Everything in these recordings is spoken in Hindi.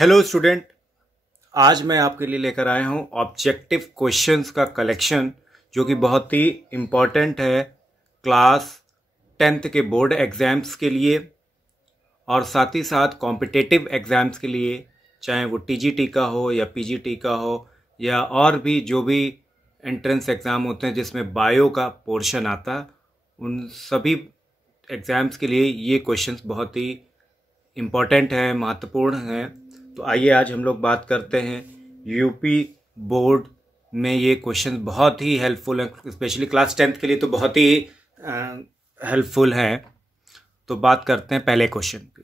हेलो स्टूडेंट, आज मैं आपके लिए लेकर आया हूँ ऑब्जेक्टिव क्वेश्चंस का कलेक्शन जो कि बहुत ही इम्पॉर्टेंट है क्लास 10th के बोर्ड एग्ज़ाम्स के लिए और साथ ही साथ कॉम्पिटिटिव एग्ज़ाम्स के लिए, चाहे वो टीजीटी का हो या पीजीटी का हो या और भी जो भी एंट्रेंस एग्ज़ाम होते हैं जिसमें बायो का पोर्शन आता है, उन सभी एग्ज़ाम्स के लिए ये क्वेश्चंस बहुत ही इम्पॉर्टेंट हैं, महत्वपूर्ण हैं। तो आइए आज हम लोग बात करते हैं यूपी बोर्ड में ये क्वेश्चन बहुत ही हेल्पफुल हैं, स्पेशली क्लास 10th के लिए तो बहुत ही हेल्पफुल हैं। तो बात करते हैं पहले क्वेश्चन पे।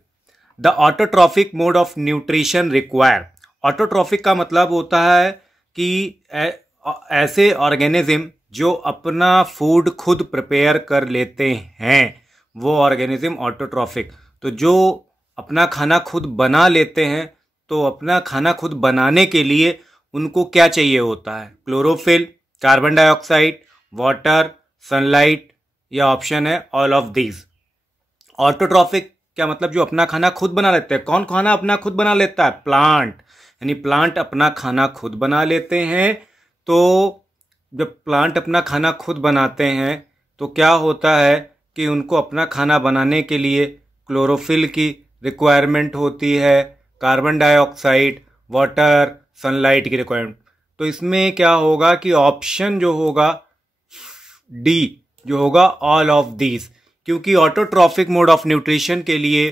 The autotrophic mode of nutrition require. Autotrophic का मतलब होता है कि ऐसे ऑर्गेनिज्म जो अपना फूड खुद प्रिपेयर कर लेते हैं वो ऑर्गेनिज्म ऑटोट्रॉफिक। तो जो अपना खाना खुद बना लेते हैं, तो अपना खाना खुद बनाने के लिए उनको क्या चाहिए होता है? Chlorophyll, carbon dioxide, water, sunlight या ऑप्शन है ऑल ऑफ दीज। ऑटोट्रॉफिक क्या मतलब? जो अपना खाना खुद बना लेते हैं। कौन खाना अपना खुद बना लेता है? प्लांट, यानी प्लांट अपना खाना खुद बना लेते हैं। तो जब प्लांट अपना खाना खुद बनाते हैं तो क्या होता है कि उनको अपना खाना बनाने के लिए क्लोरोफिल की रिक्वायरमेंट होती है, कार्बन डाइऑक्साइड, वाटर, सनलाइट की रिक्वायरमेंट। तो इसमें क्या होगा कि ऑप्शन जो होगा डी जो होगा ऑल ऑफ दीज, क्योंकि ऑटोट्रॉफिक मोड ऑफ न्यूट्रिशन के लिए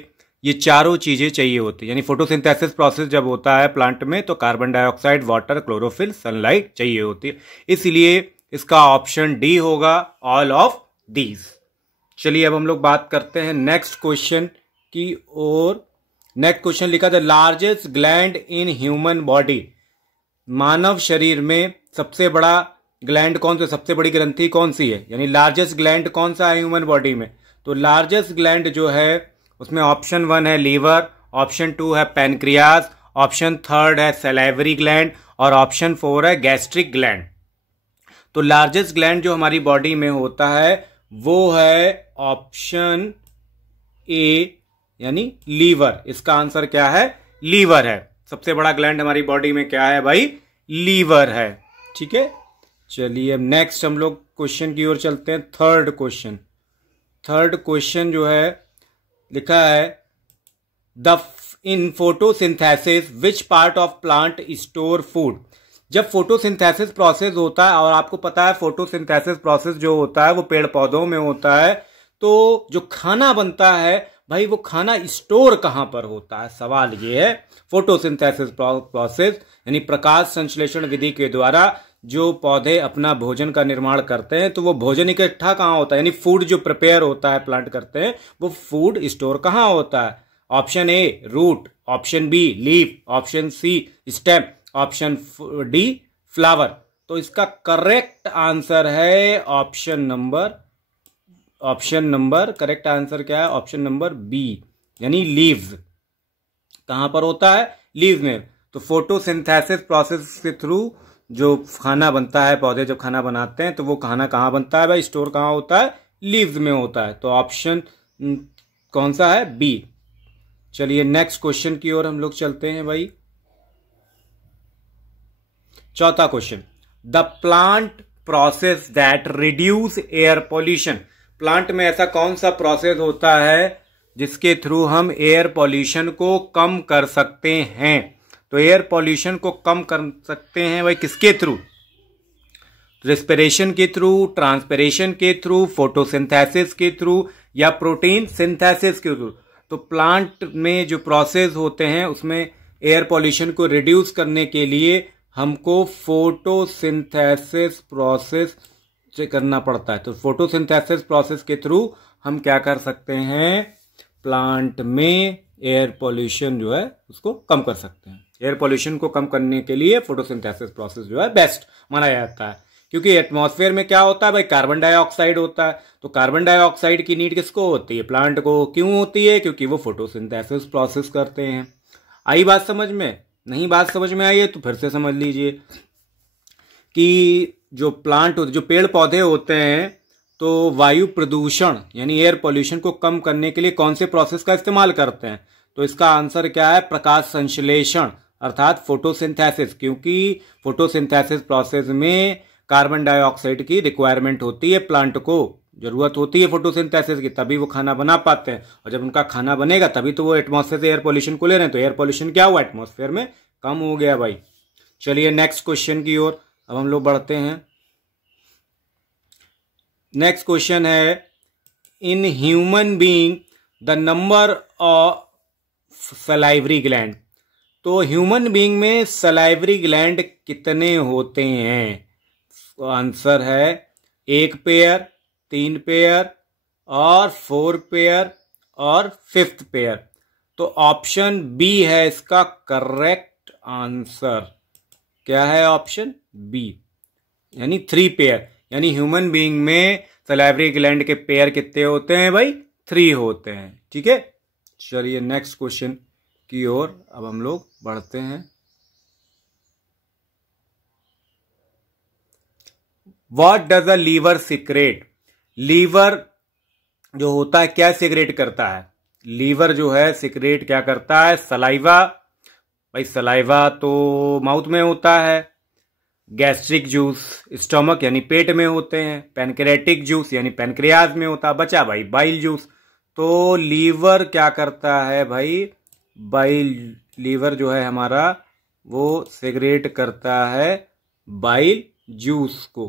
ये चारों चीजें चाहिए होती है। यानी फोटोसिंथेसिस प्रोसेस जब होता है प्लांट में तो carbon dioxide, water, chlorophyll, sunlight चाहिए होती है। इसलिए इसका ऑप्शन डी होगा ऑल ऑफ दीज। चलिए अब हम लोग बात करते हैं नेक्स्ट क्वेश्चन की ओर। नेक्स्ट क्वेश्चन लिखा था largest gland in human body. मानव शरीर में सबसे बड़ा ग्लैंड कौन सा, सबसे बड़ी ग्रंथि कौन सी है? यानी लार्जेस्ट ग्लैंड कौन सा है ह्यूमन बॉडी में? तो लार्जेस्ट ग्लैंड जो है उसमें ऑप्शन 1 है लीवर, ऑप्शन 2 है पैनक्रियाज, ऑप्शन 3 है सैलिवरी ग्लैंड और ऑप्शन 4 है गैस्ट्रिक ग्लैंड। तो लार्जेस्ट ग्लैंड जो हमारी बॉडी में होता है वो है ऑप्शन ए यानी लीवर। इसका आंसर क्या है? लीवर है। सबसे बड़ा ग्लैंड हमारी बॉडी में क्या है भाई? लीवर है। ठीक है, चलिए अब नेक्स्ट हम लोग क्वेश्चन की ओर चलते हैं। थर्ड क्वेश्चन जो है लिखा है the in photosynthesis which part of plant store food. जब फोटोसिंथेसिस प्रोसेस होता है, और आपको पता है फोटोसिंथेसिस प्रोसेस जो होता है वो पेड़ पौधों में होता है, तो जो खाना बनता है भाई वो खाना स्टोर कहां पर होता है? सवाल ये है। फोटोसिंथेसिस प्रोसेस यानी प्रकाश संश्लेषण विधि के द्वारा जो पौधे अपना भोजन का निर्माण करते हैं तो वो भोजन इकट्ठा कहां होता है? यानी फूड जो प्रिपेयर होता है प्लांट करते हैं वो फूड स्टोर कहां होता है? Option A root, option B leaf, option C stem, option D flower. तो इसका करेक्ट आंसर है ऑप्शन नंबर करेक्ट आंसर क्या है? ऑप्शन नंबर बी यानी लीव्स। कहां पर होता है? लीव्स में। तो फोटोसिंथेसिस प्रोसेस के थ्रू जो खाना बनता है, पौधे जब खाना बनाते हैं तो वो खाना कहां बनता है भाई? स्टोर कहां होता है? लीव्स में होता है। तो ऑप्शन कौन सा है? बी। चलिए नेक्स्ट क्वेश्चन की ओर हम लोग चलते हैं भाई। चौथा question the plant process that reduce air pollution. Plant में ऐसा कौन सा प्रोसेस होता है जिसके थ्रू हम एयर पॉल्यूशन को कम कर सकते हैं? तो एयर पॉल्यूशन को कम कर सकते हैं भाई किसके थ्रू? रेस्पिरेशन के थ्रू, ट्रांसपिरेशन के थ्रू, फोटोसिंथेसिस के थ्रू या प्रोटीन सिंथेसिस के थ्रू। तो प्लांट में जो प्रोसेस होते हैं उसमें एयर पॉल्यूशन को रिड्यूस करने के लिए हमको फोटोसिंथेसिस प्रोसेस से करना पड़ता है। तो फोटोसिंथेसिस प्रोसेस के थ्रू हम क्या कर सकते हैं? प्लांट में एयर पॉल्यूशन जो है उसको कम कर सकते हैं। एयर पॉल्यूशन को कम करने के लिए फोटोसिंथेसिस प्रोसेस जो है बेस्ट माना जाता है, क्योंकि एटमॉस्फेयर में क्या होता है भाई? कार्बन डाइऑक्साइड होता है। तो कार्बन डाइऑक्साइड की नीड किसको होती है? प्लांट को। क्यों होती है? क्योंकि वो फोटोसिंथेसिस प्रोसेस करते हैं। आई बात समझ में? नहीं बात समझ में आई है तो फिर से समझ लीजिए कि जो प्लांट जो पेड़ पौधे होते हैं तो वायु प्रदूषण यानी एयर पॉल्यूशन को कम करने के लिए कौन से प्रोसेस का इस्तेमाल करते हैं? तो इसका आंसर क्या है? प्रकाश संश्लेषण अर्थात फोटोसिंथेसिस, क्योंकि फोटोसिंथेसिस प्रोसेस में कार्बन डाइऑक्साइड की रिक्वायरमेंट होती है, प्लांट को जरूरत होती है फोटोसिंथेसिस की, तभी वो खाना बना पाते हैं। और जब उनका खाना बनेगा तभी तो वो एटमॉस्फेयर से एयर पॉल्यूशन को ले रहे हैं, तो एयर पॉल्यूशन क्या हुआ? एटमॉस्फेयर में कम हो गया भाई। चलिए नेक्स्ट क्वेश्चन की ओर अब हम लोग बढ़ते हैं। नेक्स्ट क्वेश्चन है, in human being the number of salivary gland. तो ह्यूमन बीइंग में सलाइवरी ग्लैंड कितने होते हैं? तो आंसर है 1 पेयर, 3 पेयर और 4 पेयर और 5th पेयर। तो ऑप्शन बी है इसका करेक्ट आंसर। क्या है? ऑप्शन बी, यानी 3 पेयर। यानी ह्यूमन बीइंग में सलाइवरी ग्लैंड के पेयर कितने होते हैं भाई? 3 होते हैं। ठीक है, चलिए नेक्स्ट क्वेश्चन की ओर अब हम लोग बढ़ते हैं। What does a liver secrete? Liver जो होता है क्या सीक्रेट करता है? लीवर जो है सीक्रेट क्या करता है? सलाइवा। भाई सलाइवा तो माउथ में होता है, गैस्ट्रिक जूस स्टमक यानी पेट में होते हैं, पैनक्रियाटिक जूस यानी पैनक्रियाज में होता है, बचा भाई बाइल जूस। तो लीवर क्या करता है भाई? बाइल, लीवर जो है हमारा वो सेग्रेट करता है बाइल जूस को।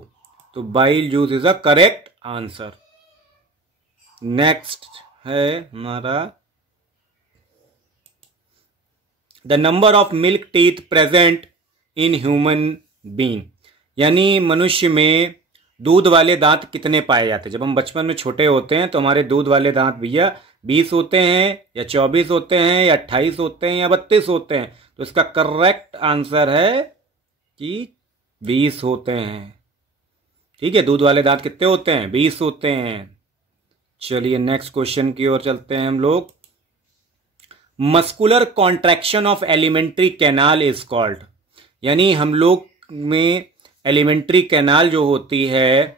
तो bile juice is a correct answer. Next है हमारा, the number of milk teeth present in human being. यानी मनुष्य में दूध वाले दांत कितने पाए जाते हैं? जब हम बचपन में छोटे होते हैं तो हमारे दूध वाले दांत भैया 20 होते हैं या 24 होते हैं या 28 होते हैं या 32 होते हैं। तो इसका करेक्ट आंसर है कि 20 होते हैं। ठीक है, दूध वाले दांत कितने होते हैं? 20 होते हैं। चलिए नेक्स्ट क्वेश्चन की ओर चलते हैं हम लोग। Muscular contraction of alimentary canal is called. यानी हम लोग में एलिमेंट्री कैनाल जो होती है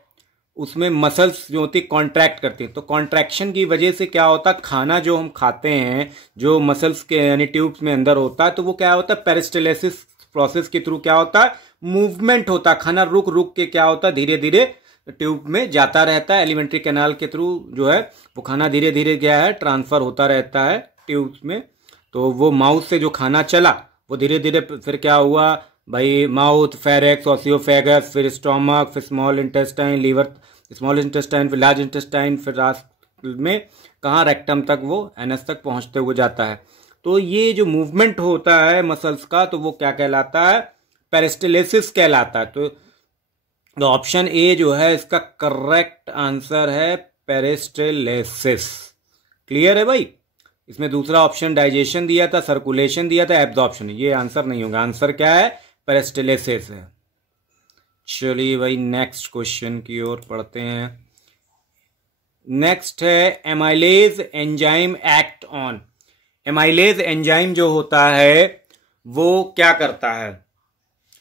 उसमें मसल्स जो होती कॉन्ट्रैक्ट करती है। तो कॉन्ट्रैक्शन की वजह से क्या होता है? खाना जो हम खाते हैं जो मसल्स के यानी ट्यूब्स में अंदर होता है, तो वो क्या होता है? पेरिस्टाल्सिस प्रोसेस के थ्रू क्या होता है? मूवमेंट होता है। खाना रुक रुक के क्या होता है? धीरे धीरे ट्यूब में जाता रहता है। एलिमेंट्री कैनाल के थ्रू जो है वो खाना धीरे धीरे क्या है? ट्रांसफर होता रहता है ट्यूब्स में। तो वो माउथ से जो खाना चला वो धीरे धीरे फिर क्या हुआ भाई? माउथ, फेरेक्स, ऑसियोफेगस, फिर स्टोमक, फिर small intestine, liver, small intestine, फिर लार्ज इंटेस्टाइन, फिर रास्ते में कहाँ? रेक्टम तक, वो एनस तक पहुंचते हुए जाता है। तो ये जो मूवमेंट होता है मसल्स का तो वो क्या कहलाता है? पेरिस्टाल्सिस कहलाता है। तो ऑप्शन ए जो है इसका करेक्ट आंसर है पेरिस्टाल्सिस। क्लियर है भाई? इसमें दूसरा ऑप्शन डाइजेशन दिया था, सर्कुलेशन दिया था, एब्जॉर्प्शन। ये आंसर नहीं होगा। आंसर क्या है? पेरिस्टाल्सिस है। चलिए भाई नेक्स्ट क्वेश्चन की ओर पढ़ते हैं। नेक्स्ट है amylase enzyme act on. Amylase enzyme जो होता है वो क्या करता है?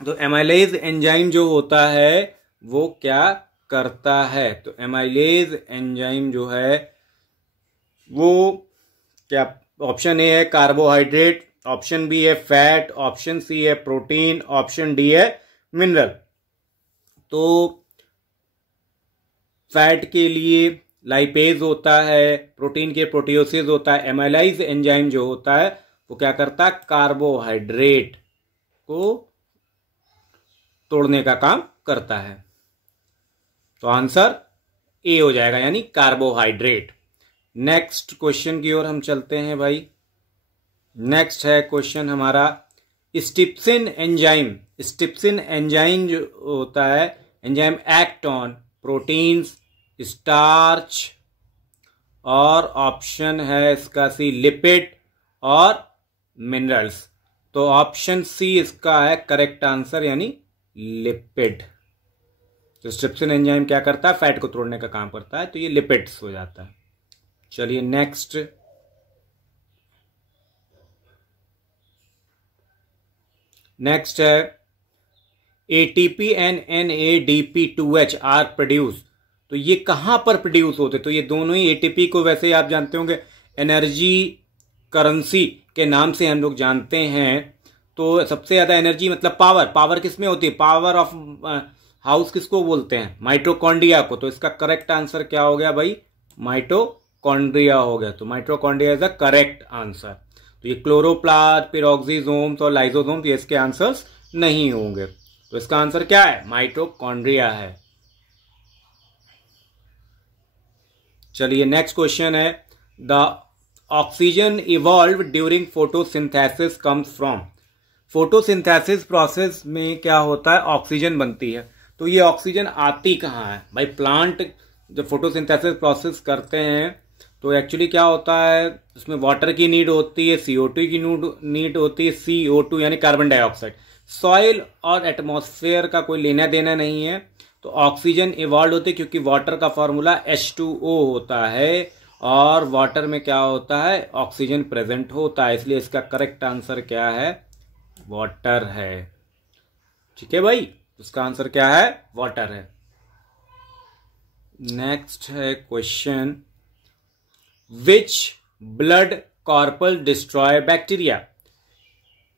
तो एमाइलेज एंजाइम जो होता है वो क्या करता है? तो एमाइलेज एंजाइम जो है वो क्या? ऑप्शन ए है कार्बोहाइड्रेट, ऑप्शन बी है फैट, ऑप्शन सी है प्रोटीन, ऑप्शन डी है मिनरल। तो फैट के लिए लाइपेज होता है, प्रोटीन के प्रोटियोसिस होता है। एमाइलेज एंजाइम जो होता है वो क्या करता है? कार्बोहाइड्रेट को तोड़ने का काम करता है। तो आंसर ए हो जाएगा, यानी कार्बोहाइड्रेट। नेक्स्ट क्वेश्चन की ओर हम चलते हैं भाई। नेक्स्ट है क्वेश्चन हमारा स्टिप्सिन एंजाइम। स्टिप्सिन एंजाइम जो होता है, enzyme act on proteins, starch और ऑप्शन है इसका सी लिपिड और मिनरल्स। तो ऑप्शन सी इसका है करेक्ट आंसर, यानी लिपिड। तो स्टिप्सिन एंजाइम क्या करता है? फैट को तोड़ने का काम करता है। तो ये लिपिड्स हो जाता है। चलिए नेक्स्ट है ATP and NADP2H are produce. तो ये कहां पर प्रोड्यूस होते? तो ये दोनों ही एटीपी को वैसे ही आप जानते होंगे एनर्जी करेंसी के नाम से हम लोग जानते हैं, तो सबसे ज्यादा एनर्जी मतलब पावर किस में होती है? पावर ऑफ हाउस किसको बोलते हैं? माइटोकॉन्ड्रिया को। तो इसका करेक्ट आंसर क्या हो गया भाई? माइटोकॉन्ड्रिया हो गया। तो mitochondria is the correct answer. तो ये क्लोरोप्लास्ट, पेरोक्सीसोम्स और लाइसोसोम्स, ये इसके आंसर्स नहीं होंगे। तो इसका आंसर क्या है? माइटोकॉन्ड्रिया है। चलिए नेक्स्ट क्वेश्चन है, the oxygen evolve during photosynthesis comes from. Photosynthesis process में क्या होता है? ऑक्सीजन बनती है। तो ये ऑक्सीजन आती कहाँ है भाई? प्लांट जब फोटोसिंथेसिस प्रोसेस करते हैं तो एक्चुअली क्या होता है, उसमें वाटर की नीड होती है, CO2 की नीड होती है, CO2 यानी कार्बन डाइऑक्साइड। सॉइल और एटमॉस्फेयर का कोई लेना देना नहीं है। तो ऑक्सीजन इवॉल्व होती है क्योंकि वाटर का फॉर्मूला H2O होता है और वाटर में क्या होता है? ऑक्सीजन प्रेजेंट होता है, इसलिए इसका करेक्ट आंसर क्या है? वाटर है। ठीक है भाई, उसका आंसर क्या है? वाटर है। नेक्स्ट है question, which blood corpuscle destroy bacteria.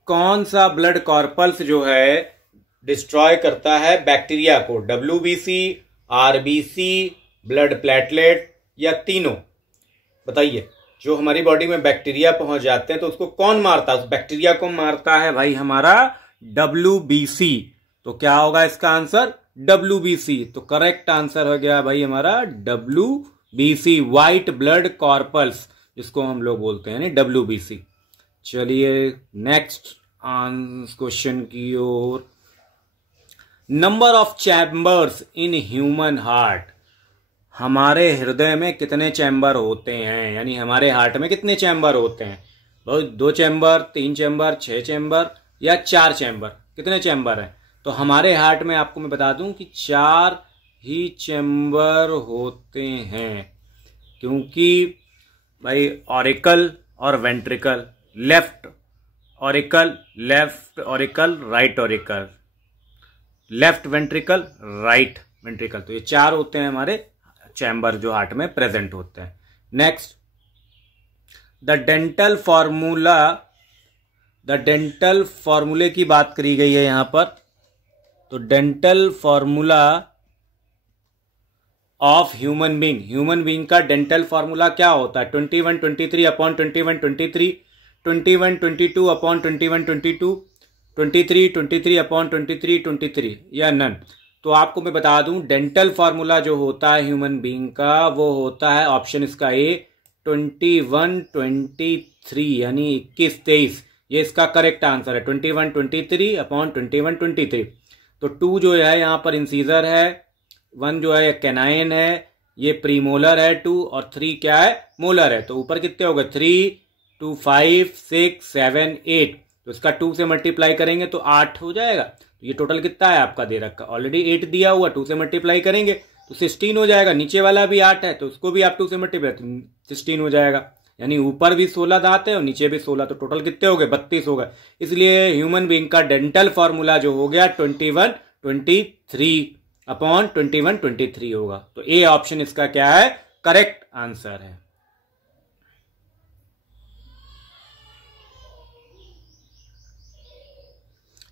कौन सा ब्लड कॉर्पल्स जो है डिस्ट्रॉय करता है बैक्टीरिया को? WBC, RBC, ब्लड प्लेटलेट या तीनों? बताइए। जो हमारी बॉडी में बैक्टीरिया पहुंच जाते हैं तो उसको कौन मारता है? उस बैक्टीरिया को मारता है भाई हमारा WBC। तो क्या होगा इसका आंसर? WBC। तो करेक्ट आंसर हो गया भाई हमारा WBC, व्हाइट ब्लड कॉर्पल्स जिसको हम लोग बोलते हैं ना, WBC। चलिए नेक्स्ट क्वेश्चन की ओर, number of chambers in human heart. हमारे हृदय में कितने चैम्बर होते हैं, यानी हमारे हार्ट में कितने चैम्बर होते हैं? 2 चैम्बर, 3 चैम्बर, 6 चैम्बर या 4 चैम्बर? कितने चैम्बर हैं? तो हमारे हार्ट में आपको मैं बता दूं कि 4 ही चैम्बर होते हैं, क्योंकि भाई ऑरिकल और ventricle, left auricle, left auricle, right auricle, left ventricle, right ventricle. तो ये 4 होते हैं हमारे चैम्बर जो हार्ट में प्रेजेंट होते हैं। नेक्स्ट, द डेंटल फॉर्मूले की बात करी गई है यहां पर। तो dental formula of human being का डेंटल फॉर्मूला क्या होता है? 2123/2123, 2122/2122, 23/23 या नन? तो आपको मैं बता दूं, डेंटल फॉर्मूला जो होता है ह्यूमन बीइंग का वो होता है ऑप्शन इसका ए 2123 यानी 21-23। ये इसका करेक्ट आंसर है 2123/2123। तो 2 जो है यहां पर इंसीजर है, 1 जो है कैनाइन है, ये प्रीमोलर है 2, और 3 क्या है? मोलर है। तो ऊपर कितने हो गए? 3, 2, 5, 6, 7, 8। तो इसका 2 से मल्टीप्लाई करेंगे तो 8 हो जाएगा। तो ये टोटल कितना है आपका दे रखा? ऑलरेडी 8 दिया हुआ, 2 से मल्टीप्लाई करेंगे तो 16 हो जाएगा। नीचे वाला भी 8 है तो उसको भी आप 2 से मल्टीप्लाई, तो 16 हो जाएगा। यानी ऊपर भी 16 दांत है और नीचे भी 16, तो टोटल कितने हो गए? 32 हो गए। इसलिए ह्यूमन बीइंग का डेंटल फॉर्मूला जो हो गया 2123/2123 होगा। तो ए ऑप्शन इसका क्या है? करेक्ट आंसर है।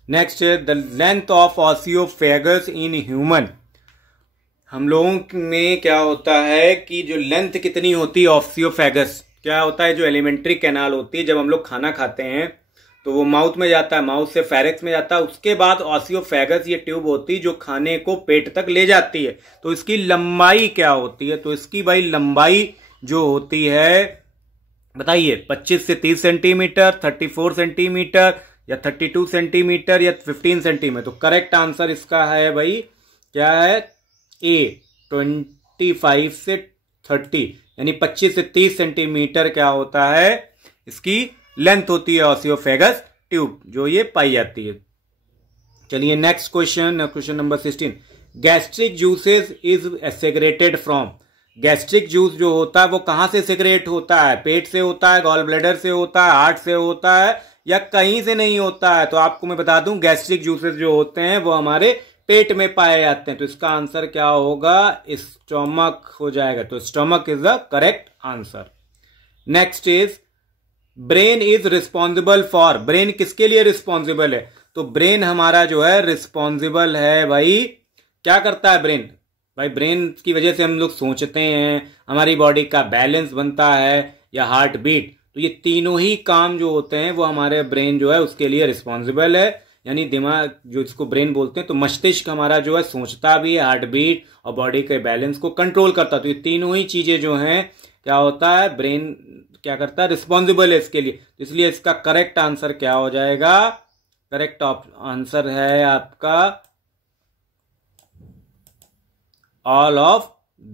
नेक्स्ट है the length of oesophagus in human. हम लोगों में क्या होता है कि जो लेंथ कितनी होती है ऑसियोफेगस, क्या होता है? जो एलिमेंट्री कैनाल होती है, जब हम लोग खाना खाते हैं तो वो माउथ में जाता है, माउथ से फेरिक्स में जाता है, उसके बाद ऑसियोफेगस ये ट्यूब होती है जो खाने को पेट तक ले जाती है। तो इसकी लंबाई क्या होती है? तो इसकी भाई लंबाई जो होती है बताइए, 25 से 30 सेंटीमीटर, 34 सेंटीमीटर या 32 सेंटीमीटर या 15 सेंटीमीटर। तो करेक्ट आंसर इसका है भाई क्या है? ए 25 से 30 यानी 25 से 30 सेंटीमीटर क्या होता है? इसकी लेंथ होती है ऑसियोफेगस ट्यूब जो ये पाई जाती है। चलिए next question number 16, gastric juices is secreted from. Gastric juice जो होता है वो कहां से सेक्रेट होता है? पेट से होता है, गॉल ब्लैडर से होता है, हार्ट से होता है या कहीं से नहीं होता है? तो आपको मैं बता दूं, गैस्ट्रिक जूसेस जो होते हैं वो हमारे पेट में पाए जाते हैं। तो इसका आंसर क्या होगा? स्टोमक हो जाएगा। तो stomach is the correct answer. Next is brain is responsible for, brain किसके लिए रिस्पॉन्सिबल है? तो ब्रेन हमारा जो है रिस्पॉन्सिबल है भाई, क्या करता है ब्रेन? भाई ब्रेन की वजह से हम लोग सोचते हैं, हमारी बॉडी का बैलेंस बनता है या हार्ट बीट, तो ये तीनों ही काम जो होते हैं वो हमारे ब्रेन जो है उसके लिए रिस्पॉन्सिबल है। यानी दिमाग जो इसको ब्रेन बोलते हैं, तो मस्तिष्क हमारा जो है सोचता भी है, हार्ट बीट और बॉडी के बैलेंस को कंट्रोल करता है। तो ये तीनों ही चीजें जो हैं क्या होता है, ब्रेन क्या करता है, रिस्पॉन्सिबल है इसके लिए। तो इसलिए इसका करेक्ट आंसर क्या हो जाएगा? करेक्ट आंसर है आपका ऑल ऑफ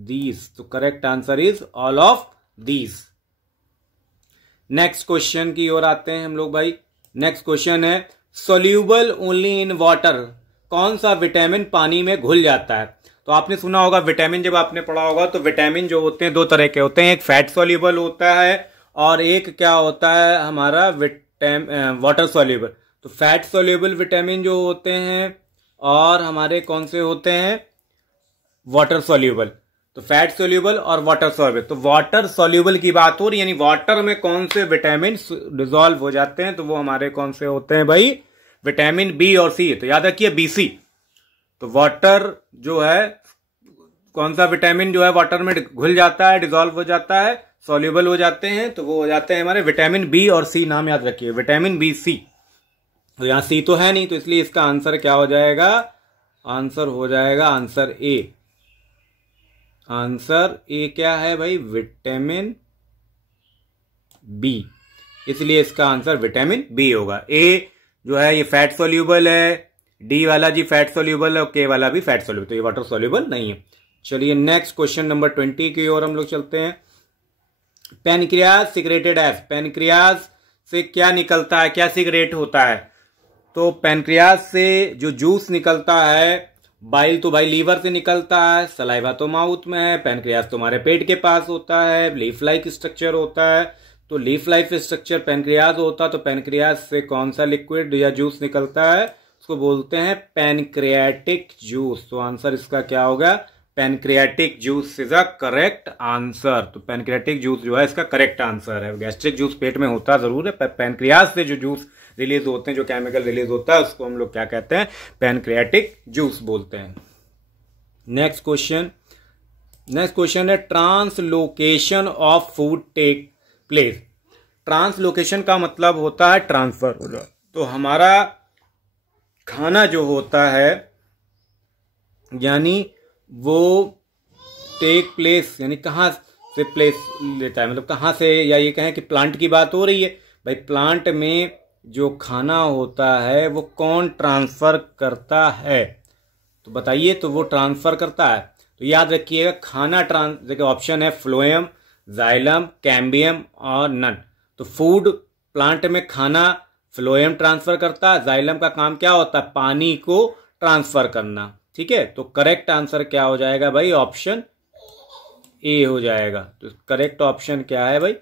दीज। तो correct answer is all of these. Next question की ओर आते हैं हम लोग भाई। नेक्स्ट क्वेश्चन है सोल्यूबल ओनली इन वाटर, कौन सा विटामिन पानी में घुल जाता है? तो आपने सुना होगा विटामिन, जब आपने पढ़ा होगा तो विटामिन जो होते हैं दो तरह के होते हैं, एक फैट सोल्यूबल होता है और एक क्या होता है हमारा वाटर सोल्यूबल। तो फैट सोल्यूबल विटामिन जो होते हैं और हमारे कौन से होते हैं, वाटर सोल्यूबल। तो फैट सोल्यूबल और वाटर सोल्यूबल। तो वाटर सोल्यूबल की बात हो रही, यानी वाटर में कौन से विटामिन डिसॉल्व हो जाते हैं, तो वो हमारे कौन से होते हैं भाई, विटामिन बी और सी। तो याद रखिए बीसी। तो वाटर जो है, कौन सा विटामिन जो है वाटर में घुल जाता है, डिसॉल्व हो जाता है, सोल्यूबल हो जाते हैं, तो वो हो जाते हैं हमारे विटामिन बी और सी। नाम याद रखिए, विटामिन बी सी। तो यहां सी तो है नहीं, तो इसलिए इसका आंसर क्या हो जाएगा? आंसर हो जाएगा आंसर ए। आंसर ए क्या है भाई? Vitamin B. इसलिए इसका आंसर विटामिन बी होगा। ए जो है ये फैट सोल्यूबल है, डी वाला जी फैट सोल्यूबल है और के वाला भी फैट सोल्यूबल, तो ये वाटर सोल्यूबल नहीं है। चलिए नेक्स्ट क्वेश्चन नंबर 20 की ओर हम लोग चलते हैं। पैनक्रियाज सिक्रेटेड एज, पैनक्रियाज से क्या निकलता है, क्या सिक्रेट होता है? तो पैनक्रियाज से जो जूस निकलता है, बाइल तो भाई लीवर से निकलता है, सलाइवा तो माउथ में है, पैनक्रियाज तो हमारे पेट के पास होता है, लीफ लाइक स्ट्रक्चर होता है। तो लीफ लाइक स्ट्रक्चर पैनक्रियाज होता है, तो पैनक्रियाज से कौन सा लिक्विड या जूस निकलता है, उसको बोलते हैं पैनक्रियाटिक जूस। तो आंसर इसका क्या होगा? Pancreatic juice is a correct answer. तो पैनक्रियाटिक जूस जो है इसका करेक्ट आंसर है। गैस्ट्रिक जूस पेट में होता जरूर है, पर पैनक्रियाज से जो जूस रिलीज होते हैं, जो केमिकल रिलीज होता है, उसको हम लोग क्या कहते हैं? पैनक्रियाटिक जूस बोलते हैं। नेक्स्ट क्वेश्चन है translocation of food take place. Translocation का मतलब होता है ट्रांसफर हो जाए। तो हमारा खाना जो होता है, यानी वो टेक प्लेस, यानी कहां से प्लेस लेता है, मतलब कहां से, या ये कहें कि प्लांट की बात हो रही है भाई, प्लांट में जो खाना होता है वो कौन ट्रांसफर करता है? तो बताइए। तो वो ट्रांसफर करता है, तो याद रखिएगा खाना देखिए ऑप्शन है फ्लोएम, जाइलम, कैम्बियम और नन। तो फूड प्लांट में खाना फ्लोएम ट्रांसफर करता है, जाइलम का काम क्या होता है? पानी को ट्रांसफर करना। ठीक है, तो करेक्ट आंसर क्या हो जाएगा भाई? ऑप्शन ए हो जाएगा। तो करेक्ट ऑप्शन क्या है भाई?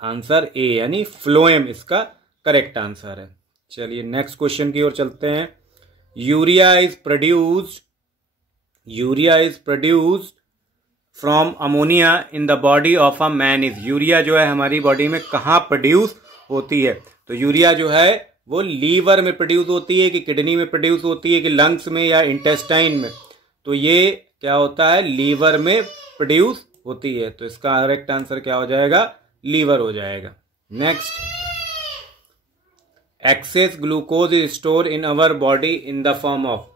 आंसर ए, यानी फ्लोएम इसका करेक्ट आंसर है। चलिए नेक्स्ट क्वेश्चन की ओर चलते हैं। Urea is produced from ammonia in the body of a man is. Urea जो है हमारी बॉडी में कहाँ प्रोड्यूस होती है? तो यूरिया जो है वो लीवर में प्रोड्यूस होती है कि किडनी में प्रोड्यूस होती है कि लंग्स में या इंटेस्टाइन में? तो ये क्या होता है? लीवर में प्रोड्यूस होती है। तो इसका करेक्ट आंसर क्या हो जाएगा? लीवर हो जाएगा। Next, access glucose is store in our body in the form of.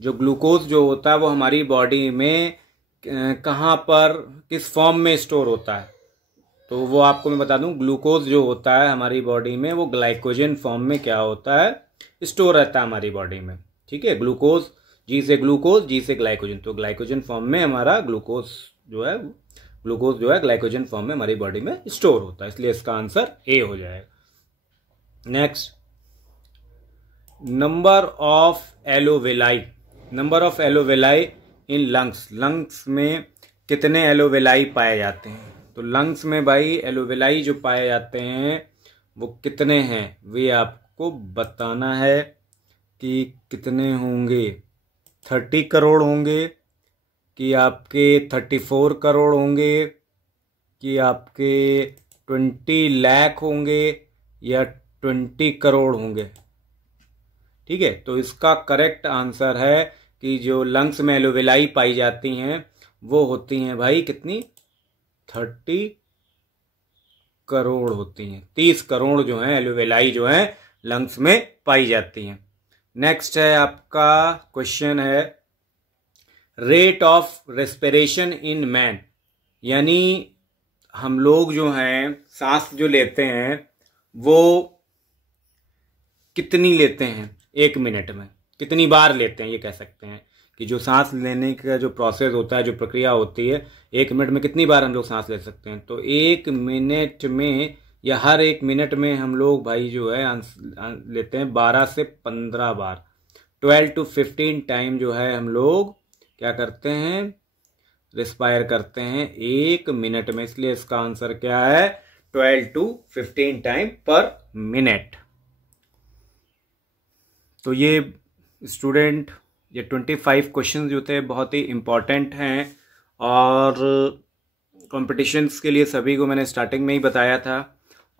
जो ग्लूकोज जो होता है वो हमारी बॉडी में कहाँ पर, किस फॉर्म में स्टोर होता है? तो वो आपको मैं बता दूं, ग्लूकोज जो होता है हमारी बॉडी में वो ग्लाइकोजन फॉर्म में क्या होता है? स्टोर रहता है हमारी बॉडी में। ठीक है, ग्लूकोज, जी से ग्लाइकोजन। तो ग्लाइकोजन फॉर्म में हमारा ग्लूकोज जो है ग्लाइकोजन फॉर्म में हमारी बॉडी में स्टोर होता है, इसलिए इसका आंसर ए हो जाएगा। Next, number of alveoli in lungs में कितने एलोवेलाई पाए जाते हैं? तो लंग्स में भाई एलोवेलाई जो पाए जाते हैं वो कितने हैं, वे आपको बताना है कि कितने होंगे। 30 करोड़ होंगे कि आपके 34 करोड़ होंगे कि आपके 20 लाख होंगे या 20 करोड़ होंगे? ठीक है, तो इसका करेक्ट आंसर है कि जो लंग्स में एलोवेलाई पाई जाती हैं वो होती हैं भाई कितनी, 30 करोड़ होती हैं। 30 करोड़ जो है एलोवेलाई जो है लंग्स में पाई जाती हैं। नेक्स्ट है आपका क्वेश्चन है rate of respiration in man, यानी हम लोग जो हैं सांस जो लेते हैं वो कितनी लेते हैं एक मिनट में, कितनी बार लेते हैं, ये कह सकते हैं कि जो सांस लेने का जो प्रोसेस होता है, जो प्रक्रिया होती है, एक मिनट में कितनी बार हम लोग सांस ले सकते हैं। तो एक मिनट में या हर एक मिनट में हम लोग भाई जो है लेते हैं 12 से 15 बार, 12 to 15 टाइम जो है हम लोग क्या करते हैं, रिस्पायर करते हैं एक मिनट में। इसलिए इसका आंसर क्या है, 12 to 15 टाइम पर मिनट। तो ये स्टूडेंट ये 25 क्वेश्चन जो थे बहुत ही इम्पॉर्टेंट हैं और कॉम्पिटिशन्स के लिए सभी को मैंने स्टार्टिंग में ही बताया था।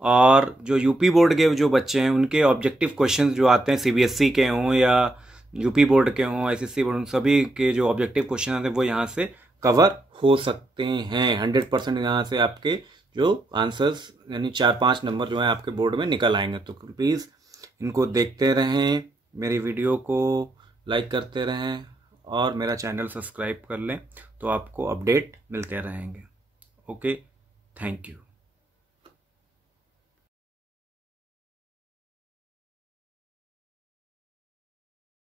और जो यूपी बोर्ड के जो बच्चे हैं उनके ऑब्जेक्टिव क्वेश्चंस जो आते हैं, सीबीएसई के हों या यूपी बोर्ड के हों, आईसीएसई बोर्ड, उन सभी के जो ऑब्जेक्टिव क्वेश्चन आते हैं वो यहाँ से कवर हो सकते हैं। 100% यहाँ से आपके जो आंसर्स यानी 4-5 नंबर जो है आपके बोर्ड में निकल आएंगे। तो प्लीज़ इनको देखते रहें, मेरी वीडियो को लाइक करते रहें और मेरा चैनल सब्सक्राइब कर लें तो आपको अपडेट मिलते रहेंगे। Okay, thank you.